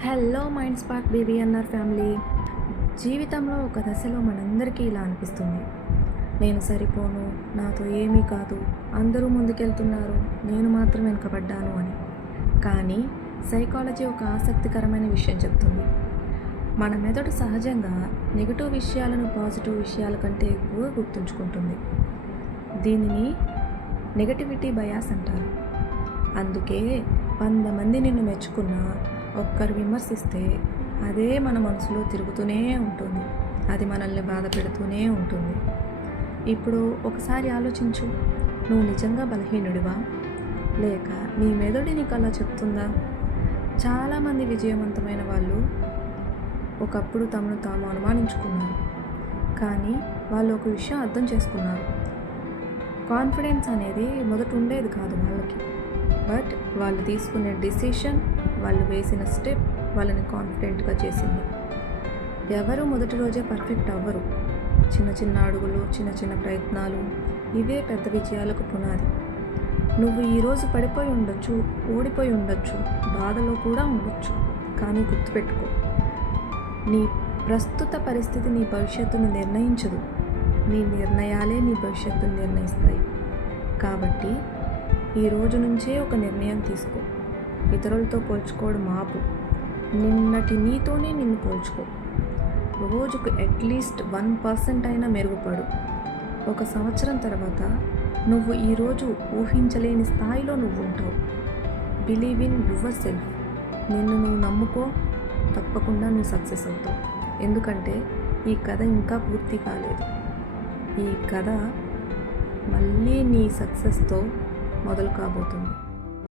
Hello mind spark BBNR family. జీవితంలో ఒక దశలో మనందరికీ ఇలా అనిపిస్తుంది, నేను సరిపోను, నాతో ఏమీ కాదు, అందరూ ముందుకెళ్తున్నారు, నేను మాత్రం వెనుకబడ్డాను అని. కానీ సైకాలజీ ఒక ఆసక్తికరమైన విషయం చెప్తుంది. మన మెదడు సహజంగా నెగిటివ్ విషయాలను పాజిటివ్ విషయాల కంటే ఎక్కువ గుర్తుంచుకుంటుంది. దీనిని నెగటివిటీ బయాస్ అంటారు. అందుకే 100 మంది నిన్ను మెచ్చుకున్నా, ఒక్కరు విమర్శిస్తే అదే మన మనసులో తిరుగుతూనే ఉంటుంది, అది మనల్ని బాధ పెడుతూనే ఉంటుంది. ఇప్పుడు ఒకసారి ఆలోచించు, నువ్వు నిజంగా బలహీనుడివా, లేక నీ మెదడు నీకు అలా చెప్తుందా? చాలామంది విజయవంతమైన వాళ్ళు ఒకప్పుడు తమను తాము అనుమానించుకున్నారు, కానీ వాళ్ళు ఒక విషయం అర్థం చేసుకున్నారు. కాన్ఫిడెన్స్ అనేది మొదట ఉండేది కాదు వాళ్ళకి, బట్ వాళ్ళు తీసుకునే డిసిషన్, వాళ్ళు వేసిన స్టెప్ వాళ్ళని కాన్ఫిడెంట్గా చేసింది. ఎవరు మొదటి రోజే పర్ఫెక్ట్ అవ్వరు. చిన్న చిన్న అడుగులు, చిన్న చిన్న ప్రయత్నాలు, ఇవే పెద్ద విజయాలకు పునాది. నువ్వు ఈరోజు పడిపోయి ఉండొచ్చు, ఓడిపోయి ఉండొచ్చు, బాధలో కూడా ఉండొచ్చు, కానీ గుర్తుపెట్టుకో, నీ ప్రస్తుత పరిస్థితి నీ భవిష్యత్తును నిర్ణయించదు, నీ నిర్ణయాలే నీ భవిష్యత్తును నిర్ణయిస్తాయి. కాబట్టి ఈ రోజు నుంచే ఒక నిర్ణయం తీసుకో. ఇతరులతో పోల్చుకోవడం ఆపు. నిన్నటి నీతోనే నిన్ను పోల్చుకో. రోజుకు అట్లీస్ట్ 1% అయినా మెరుగుపడు. ఒక సంవత్సరం తర్వాత నువ్వు ఈరోజు ఊహించలేని స్థాయిలో నువ్వు ఉంటావు. Believe in your self. నిన్ను నువ్వు నమ్ముకో, తప్పకుండా నువ్వు సక్సెస్ అవుతావు. ఎందుకంటే ఈ కథ ఇంకా పూర్తి కాలేదు. ఈ కథ మళ్ళీ నీ సక్సెస్తో మొదలు కాబోతుంది.